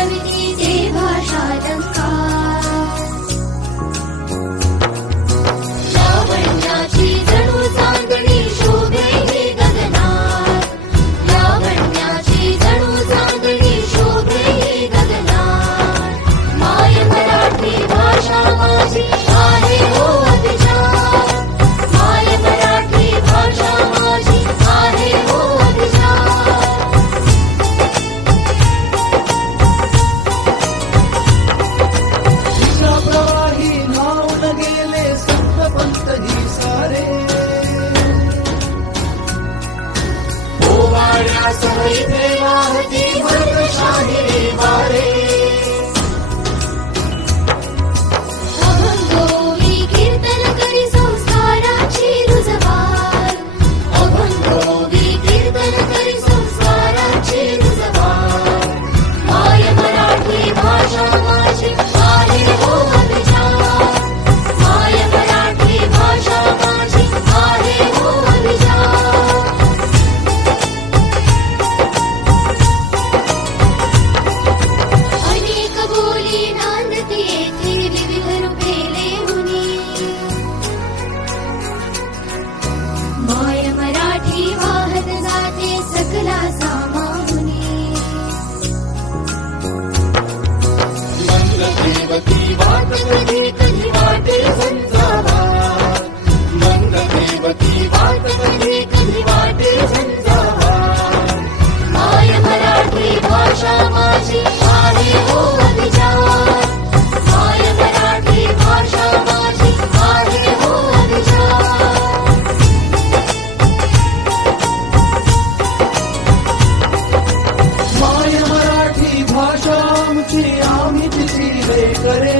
प्रविधीचे भाषालंकार लावण्याची जणू चांदणी शोभे ही गगनात लावण्याची जणू चांदणी शोभे ही गगनात माय मराठी भाषा माझी आहे हो अभिजात माय मराठी भाषा माझी आहे हो अभिजात प्रवाही नावून गेले संत पंत ही सारे ओवाळ्यासह इथे वाहती वर्गशाही वारे अभंगोवी कीर्तन करी संस्काराची रुजवार अभंगोवी कीर्तन करी संस्काराची रुजवार माय मराठी भाषा माझी आहे हो अभिजात माय मराठी भाषा माझी आहे हो अभिजात अनेक बोली नांदती येथे विविध रूपेले मुनी माय मराठी वाहत जाते सकला सामावुनी मंगदेवती वाट कधी कधी वाटे झंझावात मंगदेवती वाट कधी कधी वाटे झंझावात माय मराठी भाषा माझी आहे हो अभिजात माय मराठी भाषा माझी आहे हो अभिजात माय मराठी भाषा आमची आम्ही तिची करे